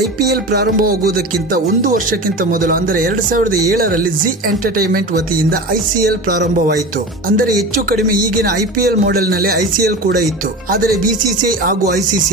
IPL ಪ್ರಾರಂಭವಾಗುವುದಕ್ಕಿಂತ ಒಂದು ವರ್ಷಕ್ಕಿಂತ ಮೊದಲು ಅಂದರೆ 2007ರಲ್ಲಿ ಜಿ ಎಂಟರ್ಟೈನ್ಮೆಂಟ್ ವತಿಯಿಂದ ICL ಪ್ರಾರಂಭವಾಯಿತು. ಅಂದರೆ ಹೆಚ್ಚು ಕಡಿಮೆ ಈಗಿನ IPL ಮಾಡೆಲ್ ನಲ್ಲಿ ICL ಕೂಡ ಇತ್ತು. ಆದರೆ BCCI ಹಾಗೂ ICC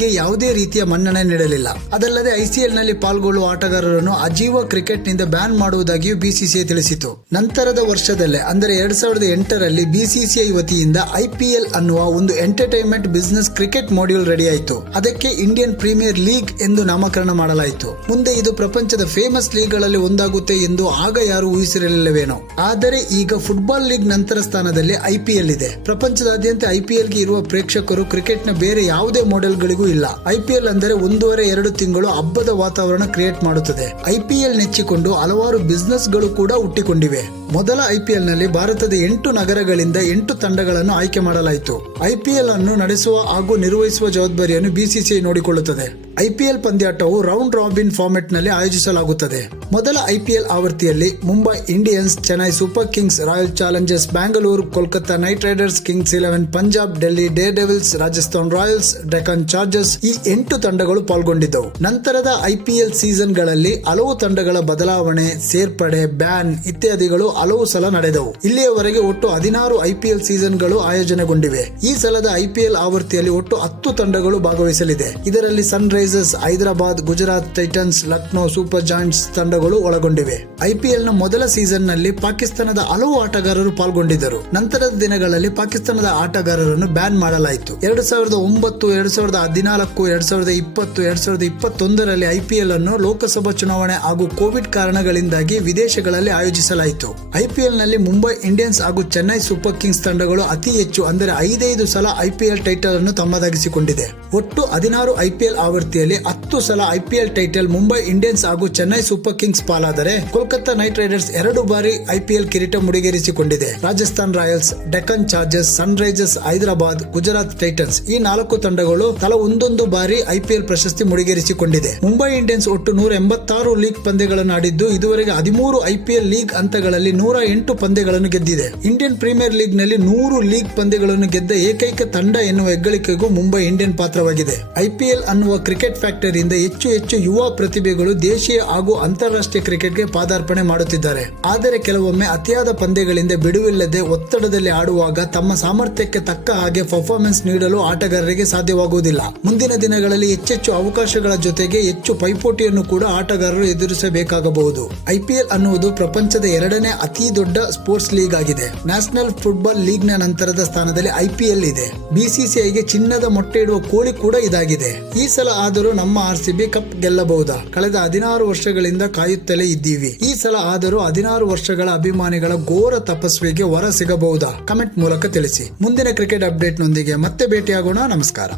ಗೆ ಯಾವುದೇ ರೀತಿಯ ಮನ್ನಣೆ ನೀಡಲಿಲ್ಲ. ಅದಲ್ಲದೆ ICL ನಲ್ಲಿ ಪಾಲ್ಗೊಳ್ಳುವ ಆಟಗಾರರನ್ನು ಅಜೀವ ಕ್ರಿಕೆಟ್ ನಿಂದ ಬ್ಯಾನ್ ಮಾಡುವುದಾಗಿಯೂ BCCI ತಿಳಿಸಿತು. ನಂತರದ ವರ್ಷದಲ್ಲೇ ಅಂದರೆ 2008ರಲ್ಲಿ BCCI ವತಿಯಿಂದ IPL ಅನ್ನುವ ಒಂದು entertainment business cricket module ready ಆಯಿತು. ಅದಕ್ಕೆ ಇಂಡಿಯನ್ ಪ್ರೀಮಿಯರ್ ಲೀಗ್ ಎಂದು ನಾಮಕರಣ ಮಾಡಲಾಯಿತು. ಮುಂದೆ ಇದು ಪ್ರಪಂಚದ ಫೇಮಸ್ ಲೀಗ್ ಗಳಲ್ಲಿ ಒಂದಾಗುತ್ತೆ ಎಂದು ಆಗ ಯಾರು ಊಹಿಸಿರಲಿಲ್ಲವೇನೋ. ಆದರೆ ಈಗ ಫುಟ್ಬಾಲ್ ಲೀಗ್ ನಂತರ ಸ್ಥಾನದಲ್ಲಿ IPL ಇದೆ. ಪ್ರಪಂಚದಾದ್ಯಂತ IPL ಗೆ ಇರುವ ಪ್ರೇಕ್ಷಕರು ಕ್ರಿಕೆಟ್ ನ ಬೇರೆ ಯಾವುದೇ ಮಾಡೆಲ್ ಗಳಿಗೂ ಇಲ್ಲ. IPL ಅಂದರೆ 1.5-2 ತಿಂಗಳು ಹಬ್ಬದ ವಾತಾವರಣ ಕ್ರಿಯೇಟ್ ಮಾಡುತ್ತದೆ. IPL ನೆಚ್ಚಿಕೊಂಡು ಹಲವಾರು ಬಿಸಿನೆಸ್ ಗಳು ಕೂಡ ಹುಟ್ಟಿಕೊಂಡಿವೆ. ಮೊದಲ IPL ನಲ್ಲಿ ಭಾರತದ 8 ನಗರಗಳಿಂದ 8 ತಂಡಗಳನ್ನು ಆಯ್ಕೆ ಮಾಡಲಾಯಿತು. IPL ಅನ್ನು ನಡೆಸುವ ಹಾಗೂ ನಿರ್ವಹಿಸುವ ಜವಾಬ್ದಾರಿಯನ್ನು BCCI ನೋಡಿಕೊಳ್ಳುತ್ತದೆ. IPL ಪಂದ್ಯಾಟವು ರೌಂಡ್ ರಾಬಿನ್ ಫಾರ್ಮೆಟ್ ನಲ್ಲಿ ಆಯೋಜಿಸಲಾಗುತ್ತದೆ. ಮೊದಲ IPL ಆವೃತ್ತಿಯಲ್ಲಿ Mumbai Indians, Chennai Super Kings, royal Challengers ಬ್ಯಾಂಗಲೂರು, Kolkata Knight Riders, Kings 11 Punjab, Delhi Deere devils, Rajasthan Royals, Deccan chargers ಈ 8 ತಂಡಗಳು ಪಾಲ್ಗೊಂಡಿದ್ದವು. ನಂತರದ IPL ಸೀಸನ್ ಗಳಲ್ಲಿ ಹಲವು ತಂಡಗಳ ಬದಲಾವಣೆ, ಸೇರ್ಪಡೆ, ಬ್ಯಾನ್ ಇತ್ಯಾದಿಗಳು ಹಲವು ಸಲ ನಡೆದವು. ಇಲ್ಲಿಯವರೆಗೆ ಒಟ್ಟು 16 IPL ಸೀಸನ್ ಗಳು ಆಯೋಜನೆಗೊಂಡಿವೆ. ಈ ಸಲದ IPL ಆವೃತ್ತಿಯಲ್ಲಿ ಒಟ್ಟು 10 ತಂಡಗಳು ಭಾಗವಹಿಸಲಿದೆ. ಇದರಲ್ಲಿ Sun Risers Hyderabad, Gujarat Titans, Lucknow Super Giants ತಂಡಗಳು ಒಳಗೊಂಡಿವೆ. IPL ನ ಮೊದಲ ಸೀಸನ್ ನಲ್ಲಿ ಪಾಕಿಸ್ತಾನದ ಹಲವು ಆಟಗಾರರು ಪಾಲ್ಗೊಂಡಿದ್ದರು. ನಂತರದ ದಿನಗಳಲ್ಲಿ ಪಾಕಿಸ್ತಾನದ ಆಟಗಾರರನ್ನು ಬ್ಯಾನ್ ಮಾಡಲಾಯಿತು. 2009, 2014, 2020, 2021ರಲ್ಲಿ IPL ಅನ್ನು ಲೋಕಸಭಾ ಚುನಾವಣೆ ಹಾಗೂ ಕೋವಿಡ್ ಕಾರಣಗಳಿಂದಾಗಿ ವಿದೇಶಗಳಲ್ಲಿ ಆಯೋಜಿಸಲಾಯಿತು. IPL ನಲ್ಲಿ ಮುಂಬೈ ಇಂಡಿಯನ್ಸ್ ಹಾಗೂ ಚೆನ್ನೈ ಸೂಪರ್ ಕಿಂಗ್ಸ್ ತಂಡಗಳು ಅತಿ ಹೆಚ್ಚು ಅಂದರೆ 5 ಸಲ IPL ಟೈಟಲ್ ಅನ್ನು ತಮ್ಮದಾಗಿಸಿಕೊಂಡಿದೆ. ಒಟ್ಟು 16 IPL ಆವೃತ್ತಿಯಲ್ಲಿ 10 ಸಲ IPL ಟೈಟಲ್ ಮುಂಬೈ ಇಂಡಿಯನ್ಸ್ ಹಾಗೂ ಚೆನ್ನೈ ಸೂಪರ್ ಕಿಂಗ್ಸ್ ಪಾಲಾದರೆ, ಕೋಲ್ಕತ್ತಾ ನೈಟ್ ರೈಡರ್ಸ್ 2 ಬಾರಿ IPL ಕಿರೀಟ ಮುಡಿಗೇರಿಸಿಕೊಂಡಿದೆ. Rajasthan Royals, Deccan Chargers, Sun Risers Hyderabad, Gujarat Titans ಈ 4 ತಂಡಗಳು ತಲಾ 1 ಬಾರಿ IPL ಪ್ರಶಸ್ತಿ ಮುಡಿಗೇರಿಸಿಕೊಂಡಿದೆ. ಮುಂಬೈ ಇಂಡಿಯನ್ಸ್ ಒಟ್ಟು 186 ಲೀಗ್ ಪಂದ್ಯಗಳನ್ನು ಆಡಿದ್ದು ಇದುವರೆಗೆ 13 IPL ಲೀಗ್ ಹಂತಗಳಲ್ಲಿ 108 ಪಂದ್ಯಗಳನ್ನು ಗೆದ್ದಿದೆ. ಇಂಡಿಯನ್ ಪ್ರೀಮಿಯರ್ ಲೀಗ್ ನಲ್ಲಿ 100 ಲೀಗ್ ಪಂದ್ಯಗಳನ್ನು ಗೆದ್ದ ಏಕೈಕ ತಂಡ ಎನ್ನುವ ಹೆಗ್ಗಳಿಕೆಗೂ ಮುಂಬೈ ಇಂಡಿಯನ್ ಪಾತ್ರವಾಗಿದೆ. IPL ಅನ್ನುವ ಕ್ರಿಕೆಟ್ ಫ್ಯಾಕ್ಟರಿಯಿಂದ ಹೆಚ್ಚು ಯುವ ಪ್ರತಿಭೆಗಳು ದೇಶೀಯ ಹಾಗೂ ಅಂತಾರಾಷ್ಟ್ರೀಯ ಕ್ರಿಕೆಟ್ಗೆ ಪಾದಾರ್ಪಣೆ ಮಾಡುತ್ತಿದ್ದಾರೆ. ಆದರೆ ಕೆಲವೊಮ್ಮೆ ಅತಿಯಾದ ಪಂದ್ಯಗಳಿಂದ ಬಿಡುವಿಲ್ಲದೆ ಒತ್ತಡದಲ್ಲಿ ಆಡುವಾಗ ತಮ್ಮ ಸಾಮರ್ಥ್ಯಕ್ಕೆ ತಕ್ಕ ಹಾಗೆ ಪರ್ಫಾರ್ಮೆನ್ಸ್ ನೀಡಲು ಆಟಗಾರರಿಗೆ ಸಾಧ್ಯವಾಗುವುದಿಲ್ಲ. ಮುಂದಿನ ದಿನಗಳಲ್ಲಿ ಹೆಚ್ಚು ಅವಕಾಶಗಳ ಜೊತೆಗೆ ಹೆಚ್ಚು ಪೈಪೋಟಿಯನ್ನು ಕೂಡ ಆಟಗಾರರು ಎದುರಿಸಬೇಕಾಗಬಹುದು. IPL ಅನ್ನುವುದು ಪ್ರಪಂಚದ 2ನೇ ಅತಿ ದೊಡ್ಡ ಸ್ಪೋರ್ಟ್ಸ್ ಲೀಗ್ ಆಗಿದೆ. ನ್ಯಾಷನಲ್ ಫುಟ್ಬಾಲ್ ಲೀಗ್ ನ ನಂತರದ ಸ್ಥಾನದಲ್ಲಿ IPL ಇದೆ. BCCIಗೆ ಚಿನ್ನದ ಮೊಟ್ಟೆ ಇಡುವ ಕೋಳಿ ಕೂಡ ಇದಾಗಿದೆ. ಈ ಸಲ ಆದರೂ ನಮ್ಮ RCB ಕಪ್ ಗೆಲ್ಲಬಹುದಾ? ಕಳೆದ 16 ವರ್ಷಗಳಿಂದ ಕಾಯುತ್ತಲೇ ಇದ್ದೀವಿ. ಈ ಸಲ ಆದರೂ 16 ವರ್ಷಗಳ ಅಭಿಮಾನಿಗಳ ಘೋರ ತಪಸ್ವಿಗೆ ವರ ಸಿಗಬಹುದಾ? ಕಮೆಂಟ್ ಮೂಲಕ ತಿಳಿಸಿ. ಮುಂದಿನ ಕ್ರಿಕೆಟ್ ಅಪ್ಡೇಟ್ ನೊಂದಿಗೆ ಮತ್ತೆ ಭೇಟಿಯಾಗೋಣ. ನಮಸ್ಕಾರ.